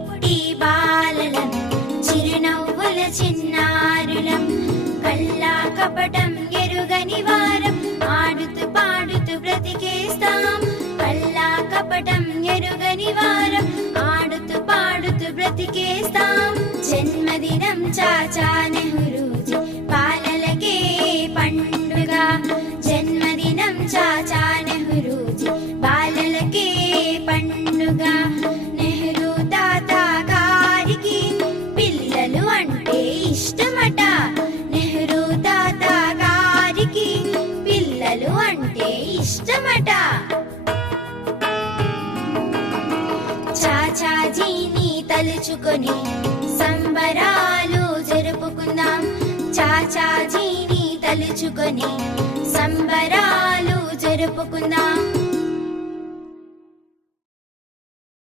పొట్టి బాలలం చిరునవ్వుల చిన్నారులం కల్లా కపటం ఎరుగని వారం ఆడుతూ పాడుతూ బ్రతికేస్తాం కల్లా కపటం ఎరుగని వారం ఆడుతూ పాడుతూ బ్రతికేస్తాం జన్మదినం చాచా నెహ్రూజీ బాలలకే పండుగ జన్మదినం చాచా నెహ్రూజీ బాలలకే పండుగ నెహ్రూ తాత గారికి పిల్లలు అంటే ఇష్టమట నెహ్రూ తాత గారికి పిల్లలు అంటే ఇష్టమట చాచాజీని తలుచుకొని సంబరాలు జరుపుకుందాం చాచాజీని తలుచుకొని సంబరాలు జరుపుకుందాం